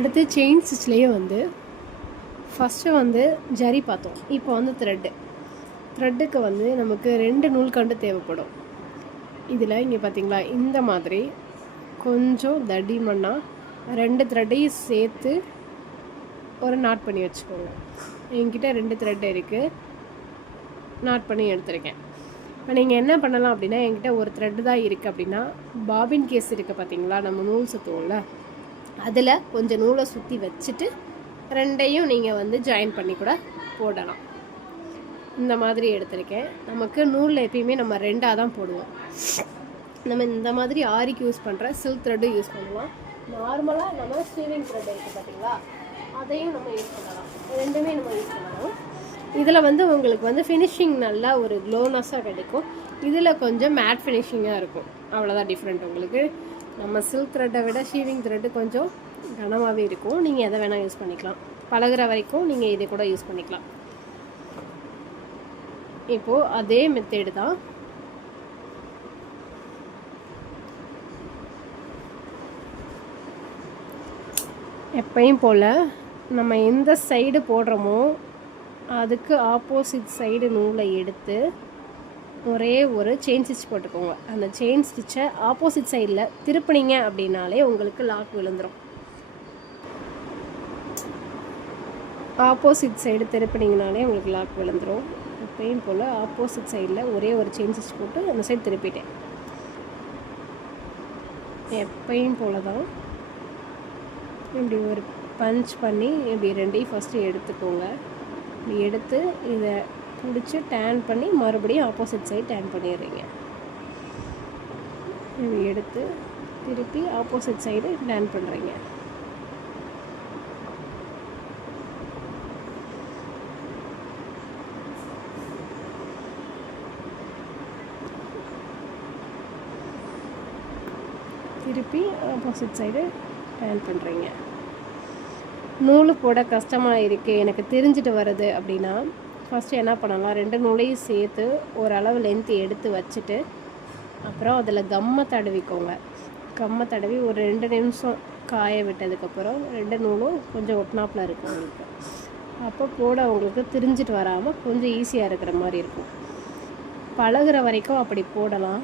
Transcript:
அடுத்து செயின் ஸ்டிச்லேயே வந்து ஃபஸ்ட்டு வந்து ஜரி பார்த்தோம். இப்போ வந்து த்ரெட்டு த்ரெட்டுக்கு வந்து நமக்கு ரெண்டு நூல்கண்டு தேவைப்படும். இதில் இங்கே பார்த்தீங்களா இந்த மாதிரி கொஞ்சம் தடிமண்ணாக ரெண்டு த்ரெட்டையும் சேர்த்து ஒரு நாட் பண்ணி வச்சுக்கோங்க. என்கிட்ட ரெண்டு த்ரெட் இருக்குது நாட் பண்ணி எடுத்திருக்கேன். இப்போ நீங்கள் என்ன பண்ணலாம் அப்படின்னா என்கிட்ட ஒரு த்ரெட்டு தான் இருக்குது அப்படின்னா பாபின் கேஸ் இருக்குது பார்த்தீங்களா நம்ம நூல் சுற்றுவோம்ல அதில் கொஞ்சம் நூலை சுற்றி வச்சுட்டு ரெண்டையும் நீங்கள் வந்து ஜாயின் பண்ணி கூட போடலாம். இந்த மாதிரி எடுத்திருக்கேன். நமக்கு நூலில் எப்பயுமே நம்ம ரெண்டாக தான் போடுவோம். நம்ம இந்த மாதிரி ஆரிக்கு யூஸ் பண்ணுற சில்க் த்ரெட்டு யூஸ் பண்ணலாம் நார்மலாக நம்ம ஸ்வீவிங் த்ரெட் இருக்குது பார்த்தீங்களா அதையும் நம்ம யூஸ் பண்ணலாம். ரெண்டுமே நம்ம யூஸ் பண்ணலாம். இதில் வந்து உங்களுக்கு வந்து ஃபினிஷிங் நல்லா ஒரு க்ளோனஸாக கிடைக்கும். இதில் கொஞ்சம் மேட் ஃபினிஷிங்காக இருக்கும். அவ்வளோதான் டிஃப்ரெண்ட் உங்களுக்கு. நம்ம சில்க் த்ரெட்டை விட ஷீவிங் த்ரெட்டு கொஞ்சம் கனமாகவே இருக்கும். நீங்கள் எதை வேணால் யூஸ் பண்ணிக்கலாம். பழகுற வரைக்கும் நீங்கள் இதை கூட யூஸ் பண்ணிக்கலாம். இப்போது அதே மெத்தேடு தான். எப்பயும் போல் நம்ம எந்த சைடு போடுறோமோ அதுக்கு ஆப்போசிட் சைடு நூலை எடுத்து ஒரே ஒரு செயின் ஸ்டிச் போட்டுக்கோங்க. அந்த செயின் ஸ்டிச்சை ஆப்போசிட் சைடில் திருப்பினீங்க அப்படின்னாலே உங்களுக்கு லாக் விழுந்துடும் ஆப்போசிட் சைடு திருப்பினீங்கனாலே உங்களுக்கு லாக் விழுந்துடும் இப்பயும் போல் ஆப்போசிட் சைடில் ஒரே ஒரு செயின் ஸ்டிச் போட்டு அந்த சைடு திருப்பிட்டேன். எப்பயும் போல தான் இப்படி ஒரு பஞ்ச் பண்ணி இப்படி ரெண்டையும் ஃபஸ்ட்டு எடுத்துக்கோங்க. இப்படி எடுத்து இதை பிடிச்சி டேன் பண்ணி மறுபடியும் ஆப்போசிட் சைடு டேன் பண்ணிடுறீங்க. இப்படி எடுத்து திருப்பி ஆப்போசிட் சைடு டேன் பண்ணுறீங்க திருப்பி ஆப்போசிட் சைடு டேன் பண்ணுறீங்க நூல் போட கஷ்டமாக இருக்குது எனக்கு தெரிஞ்சுட்டு வருது அப்படின்னா ஃபஸ்ட்டு என்ன பண்ணலாம்? ரெண்டு நூலையும் சேர்த்து ஓரளவு லென்த்து எடுத்து வச்சுட்டு அப்புறம் அதில் கம்மை தடவிக்கோங்க. கம்மை தடவி ஒரு ரெண்டு நிமிஷம் காய விட்டதுக்கப்புறம் ரெண்டு நூலும் கொஞ்சம் ஒட்டினாப்பில் இருக்கும் உங்களுக்கு. அப்போ போட உங்களுக்கு திரிஞ்சிட்டு வராமல் கொஞ்சம் ஈஸியாக இருக்கிற மாதிரி இருக்கும். பழகுற வரைக்கும் அப்படி போடலாம்.